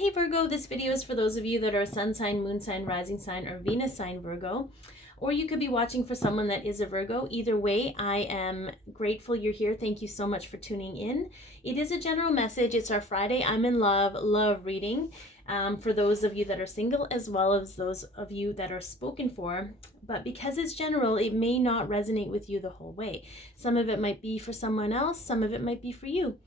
Hey Virgo, this video is for those of you that are sun sign, moon sign, rising sign, or Venus sign Virgo. Or you could be watching for someone that is a Virgo. Either way, I am grateful you're here. Thank you so much for tuning in. It is a general message. It's our Friday I'm in love reading for those of you that are single as well as those of you that are spoken for. But because it's general, it may not resonate with you the whole way. Some of it might be for someone else. Some of it might be for you.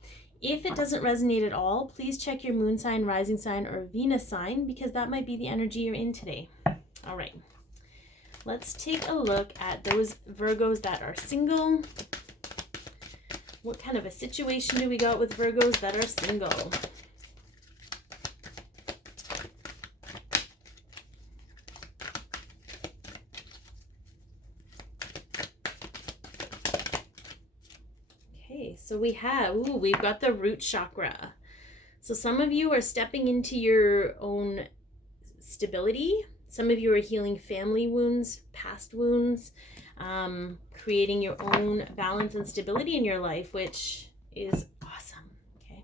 If it doesn't resonate at all, please check your moon sign, rising sign, or Venus sign because that might be the energy you're in today. All right. Let's take a look at those Virgos that are single. What kind of a situation do we got with Virgos that are single? Okay, so we've got the root chakra. So some of you are stepping into your own stability. Some of you are healing family wounds, past wounds, creating your own balance and stability in your life, which is awesome. Okay.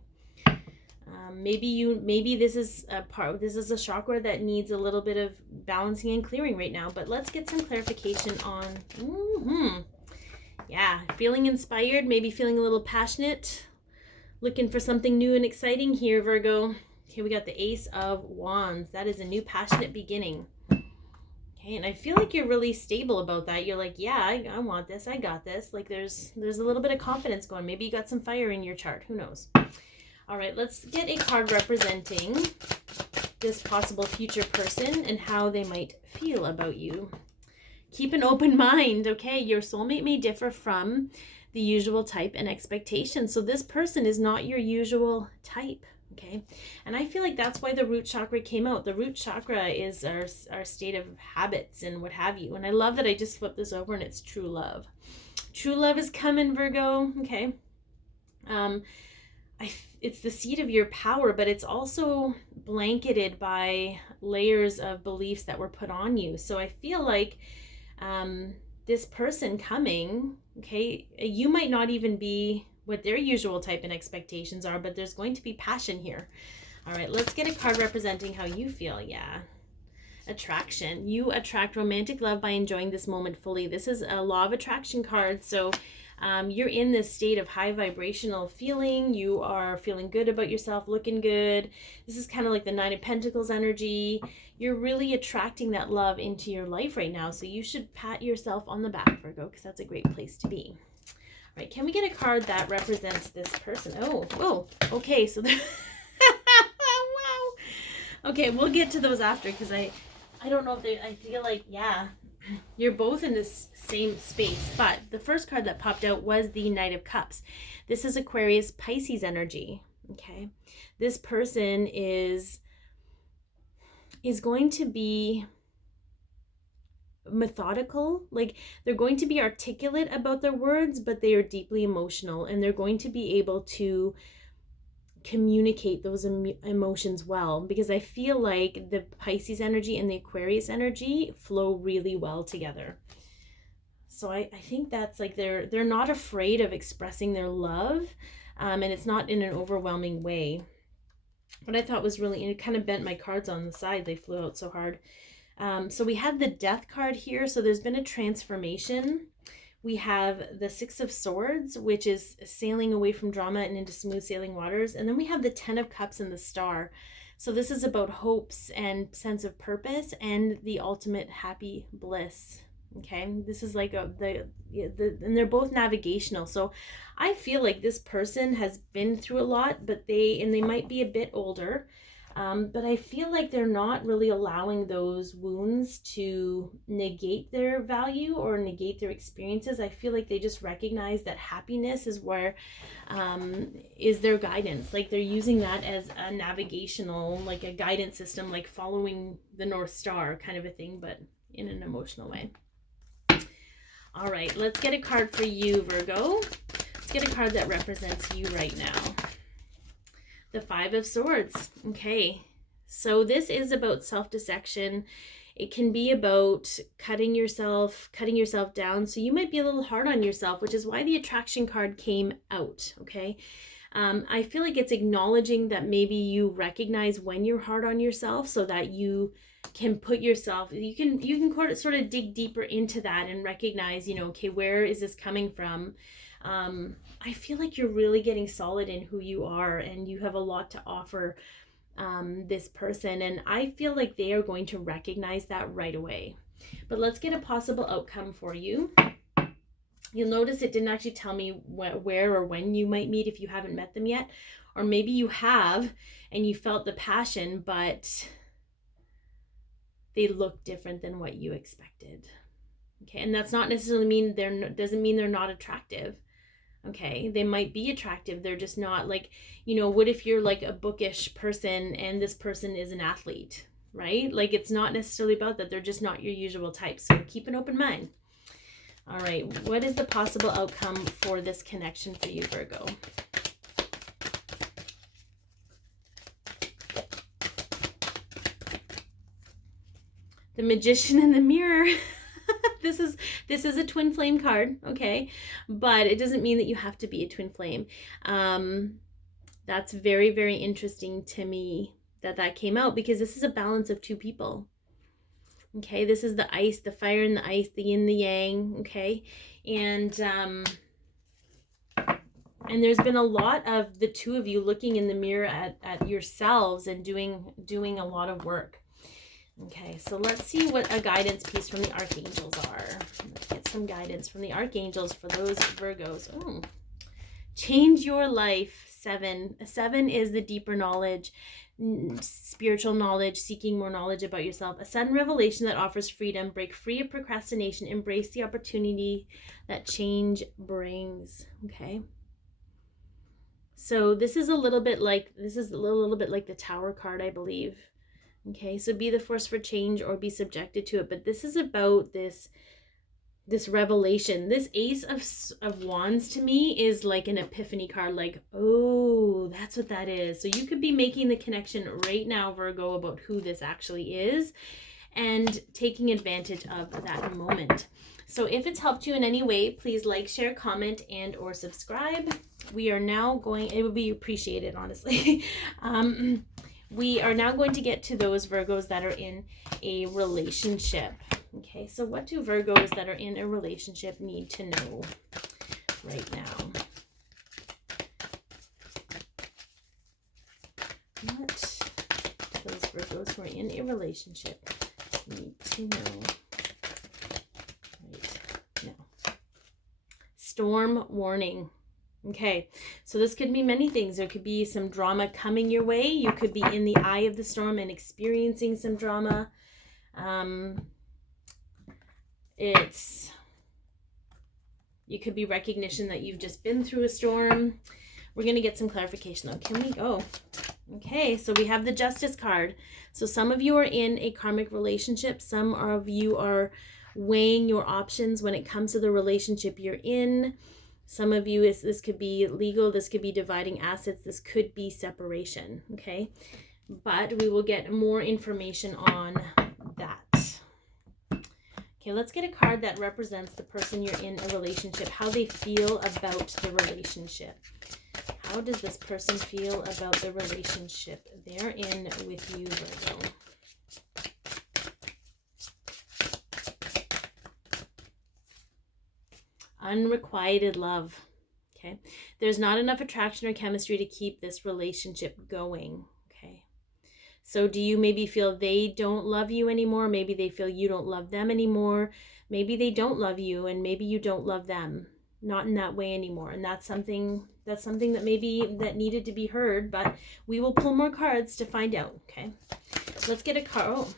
Maybe this is a chakra that needs a little bit of balancing and clearing right now, but let's get some clarification on, yeah, feeling inspired, maybe feeling a little passionate, looking for something new and exciting here, Virgo. Okay, we got the Ace of Wands. That is a new passionate beginning. Okay, and I feel like you're really stable about that. You're like, yeah, I want this. I got this. Like there's a little bit of confidence going. Maybe you got some fire in your chart. Who knows? All right, let's get a card representing this possible future person and how they might feel about you. Keep an open mind, okay? Your soulmate may differ from the usual type and expectation. So this person is not your usual type. Okay, and I feel like that's why the root chakra came out. The root chakra is our state of habits and what have you. And I love that I just flipped this over and it's true love. True love is coming, Virgo. Okay. It's the seat of your power, but it's also blanketed by layers of beliefs that were put on you. So I feel like this person coming, okay, you might not even be what their usual type and expectations are, but there's going to be passion here. All right, let's get a card representing how you feel. Yeah. Attraction. You attract romantic love by enjoying this moment fully. This is a law of attraction card. So you're in this state of high vibrational feeling. You are feeling good about yourself, looking good. This is kind of like the Nine of Pentacles energy. You're really attracting that love into your life right now. So you should pat yourself on the back, Virgo, because that's a great place to be. All right, can we get a card that represents this person? Oh, okay. So, wow. Okay, we'll get to those after because I don't know if I feel like, yeah, you're both in this same space. But the first card that popped out was the Knight of Cups. This is Aquarius Pisces energy. Okay, this person is going to be methodical. Like they're going to be articulate about their words, but they are deeply emotional, and they're going to be able to communicate those emotions well, because I feel like the Pisces energy and the Aquarius energy flow really well together. So I think that's like they're not afraid of expressing their love, and it's not in an overwhelming way. What I thought was really, and it kind of bent my cards on the side, they flew out so hard. So we have the Death card here. So there's been a transformation. We have the Six of Swords, which is sailing away from drama and into smooth sailing waters. And then we have the Ten of Cups and the Star. So this is about hopes and sense of purpose and the ultimate happy bliss. Okay, this is like and they're both navigational. So I feel like this person has been through a lot, but they might be a bit older. But I feel like they're not really allowing those wounds to negate their value or negate their experiences. I feel like they just recognize that happiness is where is their guidance. Like they're using that as a navigational, like a guidance system, like following the North Star kind of a thing, but in an emotional way. All right, let's get a card for you, Virgo. Let's get a card that represents you right now. The Five of Swords. Okay, so this is about self-dissection. It can be about cutting yourself down. So you might be a little hard on yourself, which is why the attraction card came out. Okay, I feel like it's acknowledging that maybe you recognize when you're hard on yourself, so that you can put yourself, you can sort of dig deeper into that and recognize, okay, where is this coming from? I feel like you're really getting solid in who you are, and you have a lot to offer this person, and I feel like they are going to recognize that right away. But let's get a possible outcome for you. You'll notice it didn't actually tell me where or when you might meet if you haven't met them yet. Or maybe you have and you felt the passion, but they look different than what you expected. Okay, and that's not necessarily doesn't mean they're not attractive. Okay, they might be attractive. They're just not like, what if you're like a bookish person and this person is an athlete, right? Like, it's not necessarily about that. They're just not your usual type. So keep an open mind. All right, what is the possible outcome for this connection for you, Virgo? The Magician in the Mirror. This is a twin flame card, okay? But it doesn't mean that you have to be a twin flame. That's very, very interesting to me that came out, because this is a balance of two people. Okay, this is the ice, the fire and the ice, the yin, the yang, okay? And there's been a lot of the two of you looking in the mirror at yourselves and doing a lot of work. Okay, so let's see what a guidance piece from the archangels are. Let's get some guidance from the archangels for those Virgos. Oh, change your life, 7. 7 is the deeper knowledge, spiritual knowledge, seeking more knowledge about yourself. A sudden revelation that offers freedom. Break free of procrastination. Embrace the opportunity that change brings. Okay. So this is a little bit like the Tower card, I believe. Okay, so be the force for change or be subjected to it. But this is about this revelation. This Ace of Wands to me is like an epiphany card. Like, oh, that's what that is. So you could be making the connection right now, Virgo, about who this actually is and taking advantage of that moment. So if it's helped you in any way, please like, share, comment, and or subscribe. We are now going, it would be appreciated, honestly. We are now going to get to those Virgos that are in a relationship. Okay, so what do Virgos that are in a relationship need to know right now? What do those Virgos who are in a relationship need to know right now? Storm warning. Okay, so this could be many things. There could be some drama coming your way. You could be in the eye of the storm and experiencing some drama. You could be recognition that you've just been through a storm. We're going to get some clarification though. Can we go? Okay, so we have the Justice card. So some of you are in a karmic relationship. Some of you are weighing your options when it comes to the relationship you're in. Some of you, this could be legal, this could be dividing assets, this could be separation, okay? But we will get more information on that. Okay, let's get a card that represents the person you're in a relationship, how they feel about the relationship. How does this person feel about the relationship they're in with you, Virgo? Unrequited love. Okay, there's not enough attraction or chemistry to keep this relationship going. Okay, so do you maybe feel they don't love you anymore? Maybe they feel you don't love them anymore. Maybe they don't love you and maybe you don't love them, not in that way anymore. And that's something that maybe that needed to be heard, but we will pull more cards to find out. Okay, let's get a card. Oh,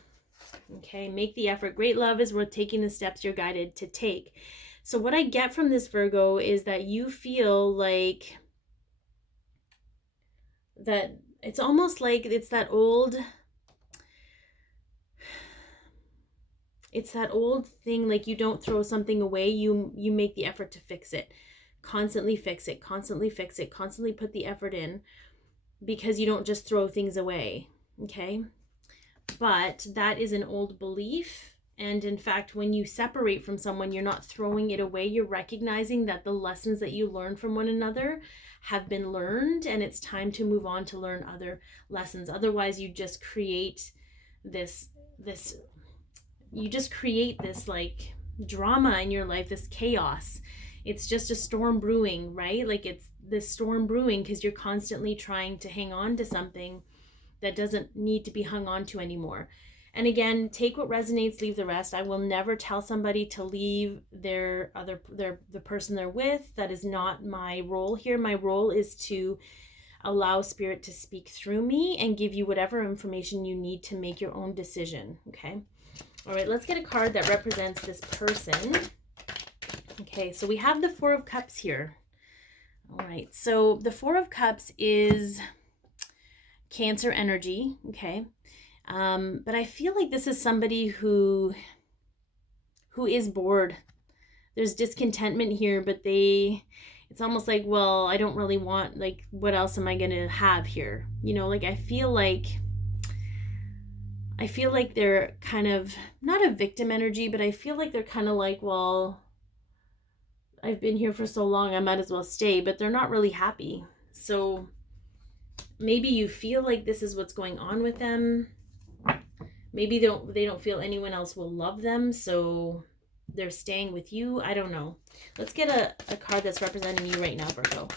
okay, make the effort. Great love is worth taking the steps you're guided to take. So what I get from this, Virgo, is that you feel like that it's almost like it's that old thing, like you don't throw something away, you make the effort to fix it. Constantly fix it, constantly fix it, constantly put the effort in, because you don't just throw things away, okay? But that is an old belief And in fact, when you separate from someone, you're not throwing it away. You're recognizing that the lessons that you learn from one another have been learned, and it's time to move on to learn other lessons. Otherwise, you just create this like drama in your life, this chaos. It's just a storm brewing, right? Like it's this storm brewing because you're constantly trying to hang on to something that doesn't need to be hung on to anymore. And again, take what resonates, leave the rest. I will never tell somebody to leave the person they're with. That is not my role here. My role is to allow spirit to speak through me and give you whatever information you need to make your own decision. Okay. All right, let's get a card that represents this person. Okay, so we have the Four of Cups here. All right, so the Four of Cups is Cancer energy. Okay. But I feel like this is somebody who is bored. There's discontentment here, but it's almost like, well, I don't really want, like, what else am I going to have here? You know, like, I feel like they're kind of, not a victim energy, but I feel like they're kind of like, well, I've been here for so long, I might as well stay, but they're not really happy. So maybe you feel like this is what's going on with them. Maybe they don't feel anyone else will love them, so they're staying with you. I don't know. Let's get a card that's representing you right now, Virgo.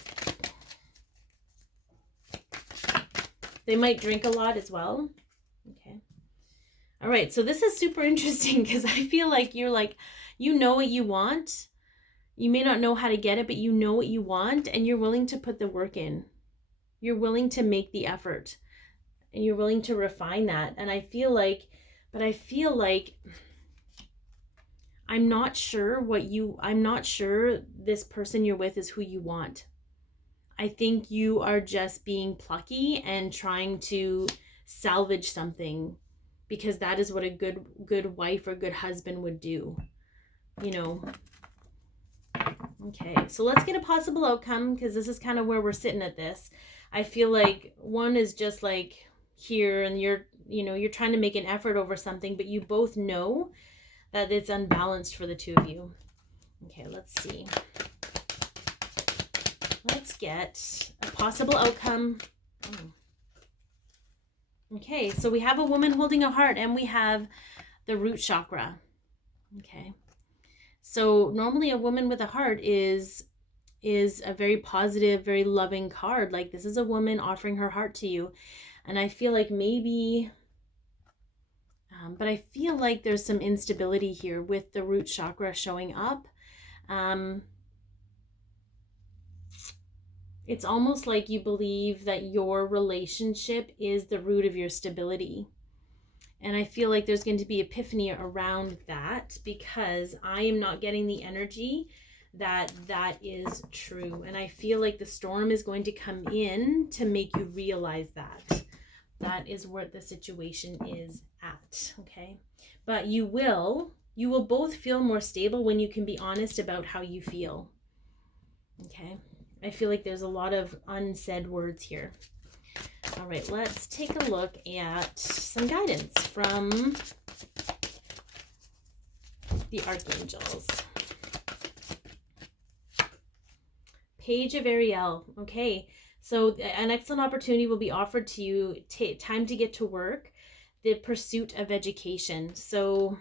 They might drink a lot as well. Okay. All right, so this is super interesting because I feel like you're like, you know what you want. You may not know how to get it, but you know what you want, and you're willing to put the work in. You're willing to make the effort. And you're willing to refine that. And I feel like I'm not sure this person you're with is who you want. I think you are just being plucky and trying to salvage something because that is what a good wife or good husband would do, you know. Okay, so let's get a possible outcome because this is kind of where we're sitting at this. I feel like one is just like here and you're trying to make an effort over something, but you both know that it's unbalanced for the two of you. Okay, let's see. Let's get a possible outcome. Okay, so we have a woman holding a heart and we have the root chakra. Okay. So normally a woman with a heart is a very positive, very loving card. Like this is a woman offering her heart to you. And I feel like maybe, but I feel like there's some instability here with the root chakra showing up. It's almost like you believe that your relationship is the root of your stability. And I feel like there's going to be epiphany around that because I am not getting the energy that is true. And I feel like the storm is going to come in to make you realize that. That is where the situation is at, okay? But you will both feel more stable when you can be honest about how you feel, okay? I feel like there's a lot of unsaid words here. All right, let's take a look at some guidance from the archangels. Page of Ariel, okay? So an excellent opportunity will be offered to you. Time to get to work, the pursuit of education. So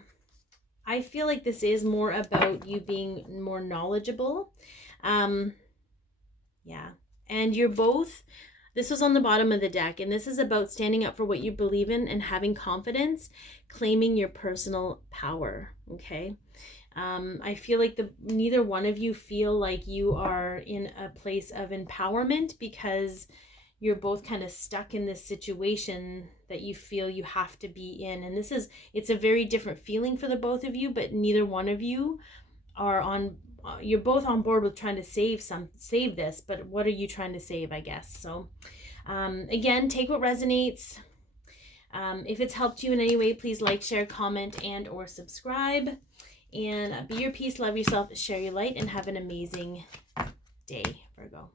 I feel like this is more about you being more knowledgeable. Yeah. And you're both, this was on the bottom of the deck, and this is about standing up for what you believe in and having confidence, claiming your personal power, okay? I feel like neither one of you feel like you are in a place of empowerment because you're both kind of stuck in this situation that you feel you have to be in. And it's a very different feeling for the both of you, but neither one of you are you're both on board with trying to save this, but what are you trying to save, I guess? So again, take what resonates. If it's helped you in any way, please like, share, comment, and or subscribe. And be your peace, love yourself, share your light, and have an amazing day, Virgo.